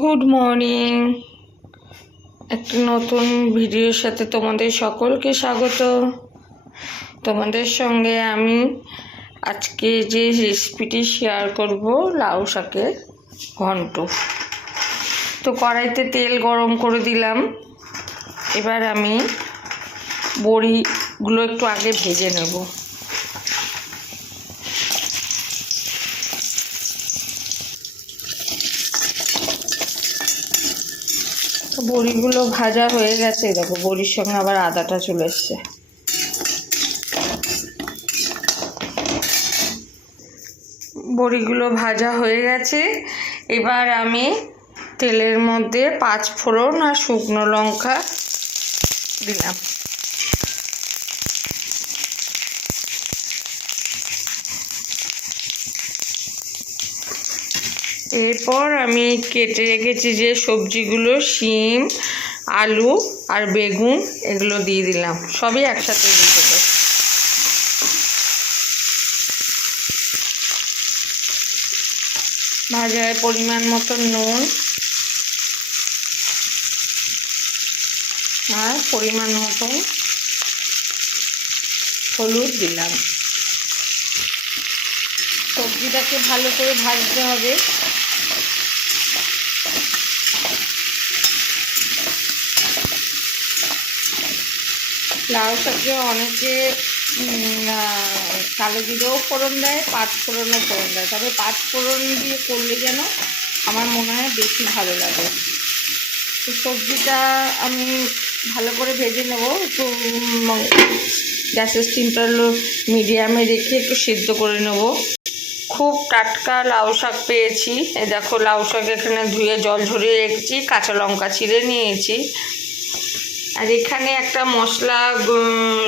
Good morning একটি নতুন ভিডিওর সাথে তোমাদের সকলকে স্বাগত। তোমাদের সঙ্গে আমি আজকে যে রেসিপিটি শেয়ার করব, লাউ শাকের ঘন্ট। তো কড়াইতে তেল গরম করে দিলাম। এবার আমি বড়িগুলো একটু আগে ভেজে নেব। বড়িগুলো ভাজা হয়ে গেছে, দেখো বড়ির সঙ্গে আবার আদাটা চলে এসছে। বড়িগুলো ভাজা হয়ে গেছে। এবার আমি তেলের মধ্যে পাঁচ ফোড়ন আর শুকনো লঙ্কা দিলাম। এরপর আমি কেটে রেখেছি যে সবজিগুলো, শিম, আলু আর বেগুন, এগুলো দিয়ে দিলাম। সবই একসাথে দিয়ে দেবো। ভাজায় পরিমাণ মতো নুন আর পরিমাণ মতো হলুদ দিলাম। সবজিটাকে ভালো করে ভাজতে হবে। লাউ শাকে অনেকে কালো জিরেও ফোড়ন দেয় পাঁচ ফোড়নও ফোড়ন দেয়। তবে পাঁচ ফোড়ন দিয়ে করলে যেন আমার মনে হয় বেশি ভালো লাগে। তো সবজিটা আমি ভালো করে ভেজে নেব, একটু গ্যাসের স্টিমটা মিডিয়ামে রেখে একটু সেদ্ধ করে নেব। খুব টাটকা লাউ শাক পেয়েছি। এই দেখো, লাউ শাক এখানে ধুয়ে জল ঝরিয়ে রেখেছি, কাঁচা লঙ্কা চিড়ে নিয়েছি। আর এখানে একটা মশলা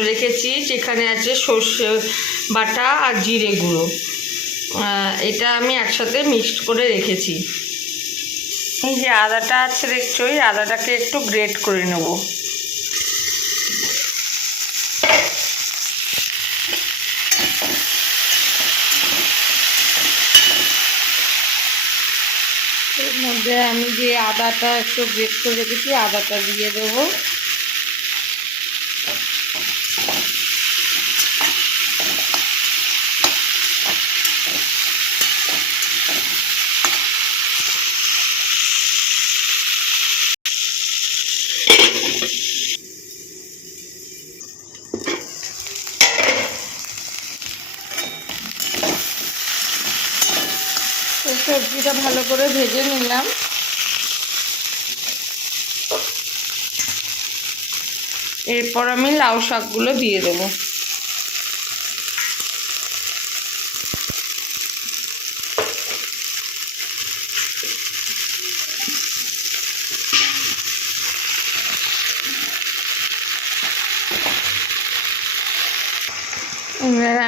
রেখেছি, যেখানে আছে সর্ষে বাটা আর জিরে গুঁড়ো। এটা আমি একসাথে মিক্সড করে রেখেছি। এই যে আদাটা আছে দেখছ এই আদাটাকে একটু গ্রেট করে নেব। এর মধ্যে আমি যে আদাটা একটু গ্রেট করে রেখেছি, আদাটা দিয়ে দেবো। সবজিটা ভালো করে ভেজে নিলাম। এরপর আমি লাউ শাকগুলো দিয়ে দেবো।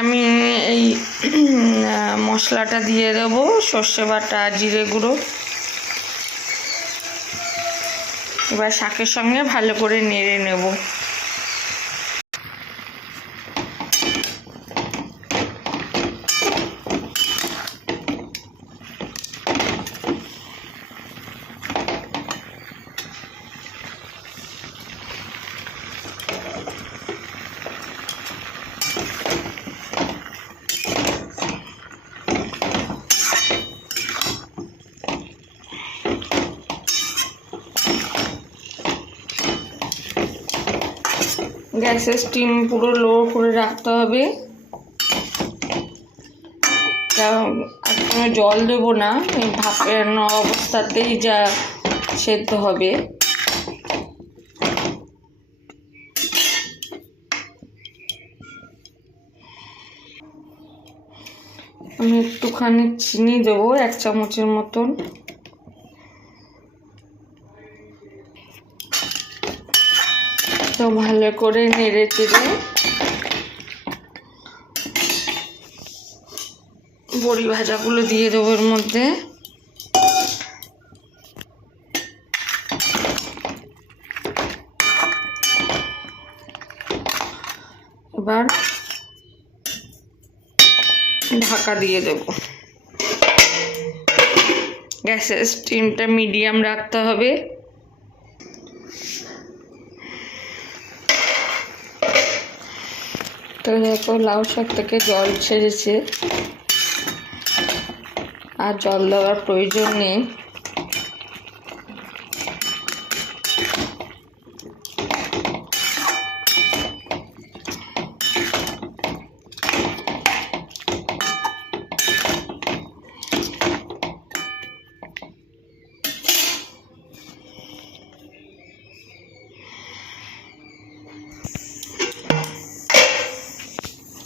আমি এই মশলাটা দিয়ে দেব, সর্ষে বাটা, জিরে গুঁড়ো। এবার শাকের সঙ্গে ভালো করে নেড়ে নেব। গ্যাসের স্টিম পুরো লো করে রাখতে হবে। জল দেবো না ভাপের অবস্থাতেই যা সেদ্ধ হবে। আমি একটুখানি চিনি দেবো, এক চামচের মতন। তো ভালো করে নেড়ে চেড়ে বড়ি ভাজাগুলো দিয়ে দেবো এর মধ্যে। এবার ঢাকা দিয়ে দেব। গ্যাসের স্টিমটা মিডিয়াম রাখতে হবে। তো দেখো লাউ শাক থেকে জল ছেড়েছে। আর জল দেওয়ার প্রয়োজন নেই।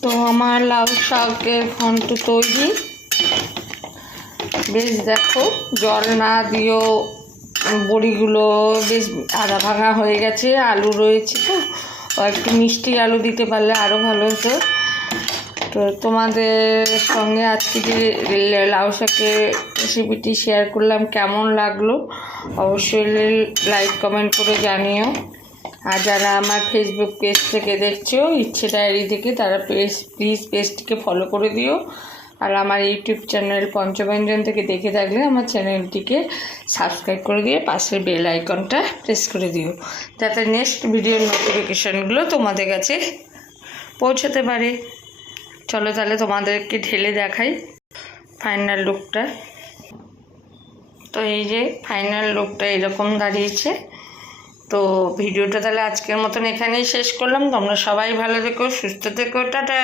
তো আমার লাউ শাকের ঘন্ট তৈরি। বেশ দেখো, জল না দিয়েও বড়িগুলো বেশ আধা ভাঙা হয়ে গেছে, আলু রয়েছে তো। একটু মিষ্টি আলু দিতে পারলে আরও ভালো হতো। তো তোমাদের সঙ্গে আজকে যে লাউ শাকের রেসিপিটি শেয়ার করলাম, কেমন লাগল? অবশ্যই লাইক কমেন্ট করে জানিও। আর যারা আমার ফেসবুক পেজ থেকে দেখছ, ইচ্ছে ডায়েরি থেকে, তারা পেজ প্লিজ পেজটিকে ফলো করে দিও। আর আমার ইউটিউব চ্যানেল পঞ্চব্যঞ্জন থেকে দেখে থাকলে আমার চ্যানেলটিকে সাবস্ক্রাইব করে দিয়ে পাশের বেল আইকনটা প্রেস করে দিও। যাতে নেক্সট ভিডিওর নোটিফিকেশানগুলো তোমাদের কাছে পৌঁছাতে পারে। চলো তাহলে তোমাদেরকে ঢেলে দেখাই ফাইনাল লুকটা তো এই যে ফাইনাল লুকটা এরকম দাঁড়িয়েছে। তো ভিডিওটা তাহলে আজকের মতন এখানেই শেষ করলাম। তোমরা সবাই ভালো থেকো, সুস্থ থেকো, টাটা।